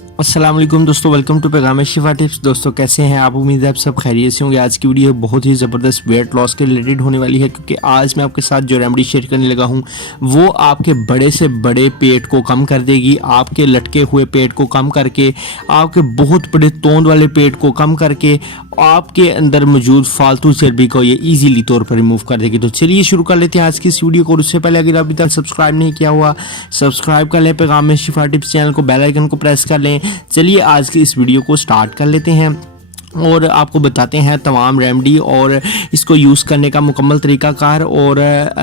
अस्सलाम वालेकुम दोस्तों, वेलकम टू पैगाम शिफा टिप्स। दोस्तों कैसे हैं आप? उम्मीद है आप सब खैरियत से होंगे। आज की वीडियो बहुत ही ज़बरदस्त वेट लॉस के रिलेटेड होने वाली है, क्योंकि आज मैं आपके साथ जो रेमेडी शेयर करने लगा हूं वो आपके बड़े से बड़े पेट को कम कर देगी। आपके लटके हुए पेट को कम करके, आपके बहुत बड़े तोंद वाले पेट को कम करके, आपके अंदर मौजूद फालतू चर्बी को ये ईजीली तौर पर रिमूव कर देगी। तो चलिए शुरू कर लेते हैं आज की इस वीडियो को। उससे पहले अगर अभी तक सब्सक्राइब नहीं किया हुआ, सब्सक्राइब कर लें पैगाम शिफा टिप्स चैनल को, बेल आइकन को प्रेस कर लें। चलिए आज की इस वीडियो को स्टार्ट कर लेते हैं और आपको बताते हैं तमाम रेमेडी और इसको यूज़ करने का मुकम्मल तरीक़ाकार। और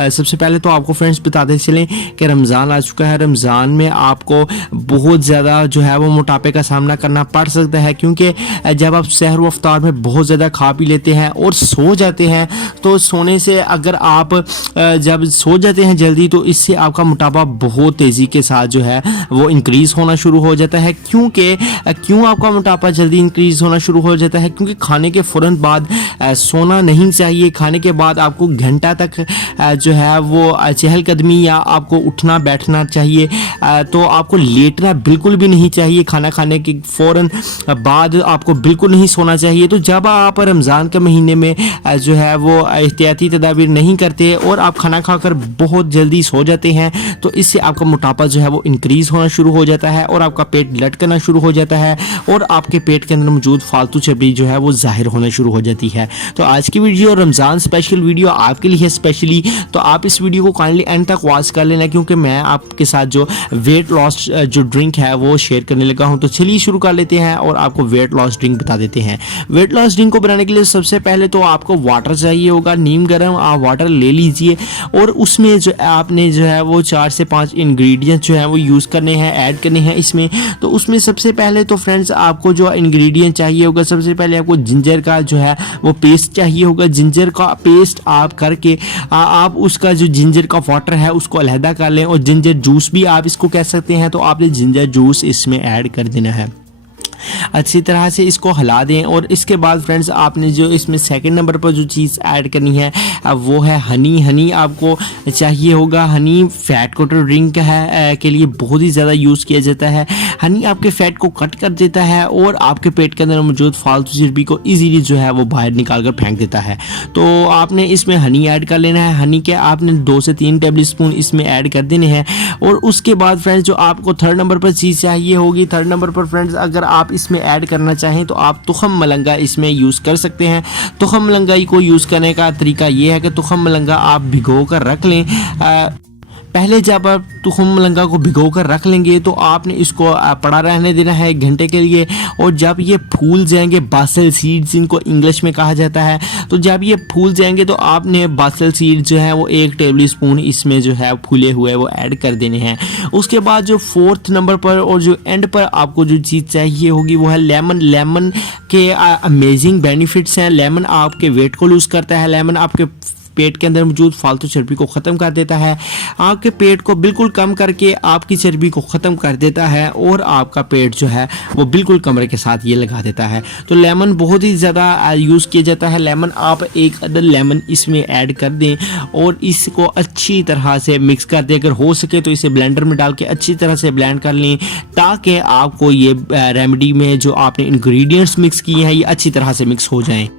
सबसे पहले तो आपको फ्रेंड्स बताते चलें कि रमज़ान आ चुका है। रमज़ान में आपको बहुत ज़्यादा जो है वो मोटापे का सामना करना पड़ सकता है, क्योंकि जब आप सहर व अफ्तार में बहुत ज़्यादा खा पी लेते हैं और सो जाते हैं, तो सोने से अगर आप जब सो जाते हैं जल्दी, तो इससे आपका मोटापा बहुत तेज़ी के साथ जो है वो इंक्रीज़ होना शुरू हो जाता है। क्यों आपका मोटापा जल्दी इंक्रीज़ होना शुरू हो जाता है? क्योंकि खाने के फ़ौरन बाद सोना नहीं चाहिए। खाने के बाद आपको घंटा तक जो है वो चहलकदमी या आपको उठना बैठना चाहिए। तो आपको लेटना बिल्कुल भी नहीं चाहिए। खाना खाने के फ़ौरन बाद आपको बिल्कुल नहीं सोना चाहिए। तो जब आप रमज़ान के महीने में जो है वो एहतियाती तदाबीर नहीं करते और आप खाना खाकर बहुत जल्दी सो जाते हैं, तो इससे आपका मोटापा जो है वो इंक्रीज़ होना शुरू हो जाता है और आपका पेट लटकना शुरू हो जाता है और आपके पेट के अंदर मौजूद फालतू चर्बी जो है वो जाहिर होना शुरू हो जाती है। तो आज की वीडियो रमज़ान स्पेशल वीडियो आपके लिए है स्पेशली, तो आप इस वीडियो को काइंडली एंड तक वॉच कर लेना, क्योंकि मैं आपके साथ जो वेट लॉस जो ड्रिंक है वो शेयर करने लगा हूं। तो चलिए शुरू कर लेते हैं और आपको वेट लॉस ड्रिंक बता देते हैं। वेट लॉस ड्रिंक को बनाने के लिए सबसे पहले तो आपको वाटर चाहिए होगा, नीम गर्म आप वाटर ले लीजिए और उसमें जो आपने जो है वो 4 से 5 इंग्रेडिएंट्स जो है वो यूज़ करने हैं, ऐड करने हैं इसमें। तो उसमें सबसे पहले तो फ्रेंड्स आपको जो इंग्रेडिएंट चाहिए होगा, सबसे पहले आपको जिंजर का जो है वो पेस्ट चाहिए होगा। जिंजर का पेस्ट आप करके आप उसका जो जिंजर का वाटर है उसको अलहदा कर लें, और जिंजर जूस भी आप इसको कह सकते हैं। तो आपने जिंजर जूस इसमें ऐड कर देना है, अच्छी तरह से इसको हिला दें। और इसके बाद फ्रेंड्स आपने जो इसमें सेकंड नंबर पर जो चीज़ ऐड करनी है वो है हनी। हनी आपको चाहिए होगा। हनी फैट कटर ड्रिंक है के लिए बहुत ही ज़्यादा यूज़ किया जाता है। हनी आपके फैट को कट कर देता है और आपके पेट के अंदर मौजूद फालतू चर्बी को ईजीली जो है वो बाहर निकाल कर फेंक देता है। तो आपने इसमें हनी ऐड कर लेना है। हनी के आपने 2 से 3 टेबल स्पून इसमें ऐड कर देने हैं। और उसके बाद फ्रेंड्स जो आपको थर्ड नंबर पर चीज़ चाहिए होगी, थर्ड नंबर पर फ्रेंड्स अगर आप इसमें ऐड करना चाहें तो आप तुखम मलंगा इसमें यूज़ कर सकते हैं। तुखम मलंगा को यूज़ करने का तरीका ये है कि तुखम मलंगा आप भिगो कर रख लें। पहले जब आप तुखम मलंगा को भिगो कर रख लेंगे तो आपने इसको पड़ा रहने देना है 1 घंटे के लिए। और जब ये फूल जाएंगे, बासल सीड्स इनको इंग्लिश में कहा जाता है, तो जब ये फूल जाएंगे तो आपने बासल सीड जो है वो 1 टेबल स्पून इसमें जो है फूले हुए वो ऐड कर देने हैं। उसके बाद जो 4th नंबर पर और जो एंड पर आपको जो चीज़ चाहिए होगी वो है लेमन। लेमन के अमेजिंग बेनिफिट्स हैं। लेमन आपके वेट को लूज़ करता है। लेमन आपके पेट के अंदर मौजूद फालतू चर्बी को ख़त्म कर देता है। आपके पेट को बिल्कुल कम करके आपकी चर्बी को ख़त्म कर देता है और आपका पेट जो है वो बिल्कुल कमरे के साथ ये लगा देता है। तो लेमन बहुत ही ज़्यादा यूज़ किया जाता है। लेमन आप 1 अदद लेमन इसमें ऐड कर दें और इसको अच्छी तरह से मिक्स कर दें। अगर हो सके तो इसे ब्लेंडर में डाल के अच्छी तरह से ब्लेंड कर लें, ताकि आपको ये रेमेडी में जो आपने इंग्रेडिएंट्स मिक्स किए हैं ये अच्छी तरह से मिक्स हो जाएँ।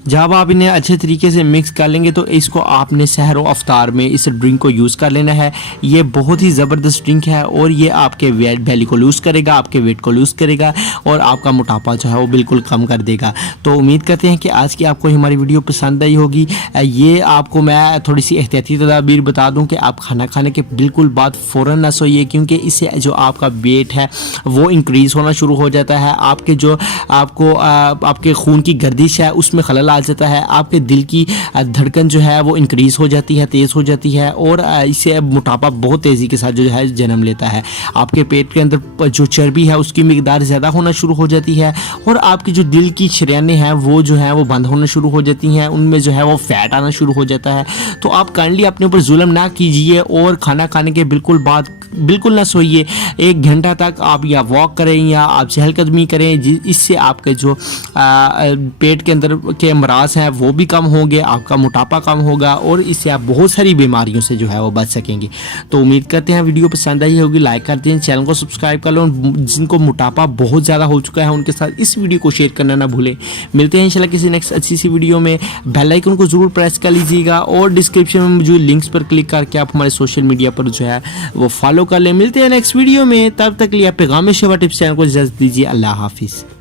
जब आप इन्हें अच्छे तरीके से मिक्स कर लेंगे तो इसको आपने सहर व अफ्तार में इस ड्रिंक को यूज़ कर लेना है। ये बहुत ही ज़बरदस्त ड्रिंक है और ये आपके वेट बेली को लूज़ करेगा, आपके वेट को लूज़ करेगा और आपका मोटापा जो है वो बिल्कुल कम कर देगा। तो उम्मीद करते हैं कि आज की आपको हमारी वीडियो पसंद आई होगी। ये आपको मैं थोड़ी सी एहतियाती तदाबीर बता दूँ कि आप खाना खाने के बिल्कुल बाद फ़ौरन ना सोइए, क्योंकि इससे जो आपका वेट है वो इंक्रीज़ होना शुरू हो जाता है। आपके जो आपके खून की गर्दिश है उसमें खलल आ जाता है। आपके दिल की धड़कन जो है वो इंक्रीज़ हो जाती है, तेज़ हो जाती है और इससे मोटापा बहुत तेज़ी के साथ जो है जन्म लेता है। आपके पेट के अंदर जो चर्बी है उसकी मिकदार ज़्यादा होना शुरू हो जाती है और आपकी जो दिल की शरीयानें हैं वो जो है वो बंद होना शुरू हो जाती हैं, उनमें जो है वो फैट आना शुरू हो जाता है। तो आप काइंडली अपने ऊपर जुल्म ना कीजिए और खाना खाने के बिल्कुल बाद बिल्कुल ना सोइए, 1 घंटा तक आप या वॉक करें या आप चहलकदमी करें, इससे आपके जो पेट के अंदर के अमराज हैं वो भी कम होंगे, आपका मोटापा कम होगा और इससे आप बहुत सारी बीमारियों से जो है वो बच सकेंगे। तो उम्मीद करते हैं वीडियो पसंद आई होगी, लाइक कर दें, चैनल को सब्सक्राइब कर लो। जिनको मोटापा बहुत ज़्यादा हो चुका है उनके साथ इस वीडियो को शेयर करना ना भूलें। मिलते हैं इंशाल्लाह किसी नेक्स्ट अच्छी सी वीडियो में। बेल आइकन को जरूर प्रेस कर लीजिएगा और डिस्क्रिप्शन में मौजूद लिंक्स पर क्लिक करके आप हमारे सोशल मीडिया पर जो है वो फॉलो कर लें। मिलते हैं नेक्स्ट वीडियो में, तब तक लिए पैगाम शिफा टिप्स चैनल को इजाज़त दीजिए। अल्लाह हाफिज़।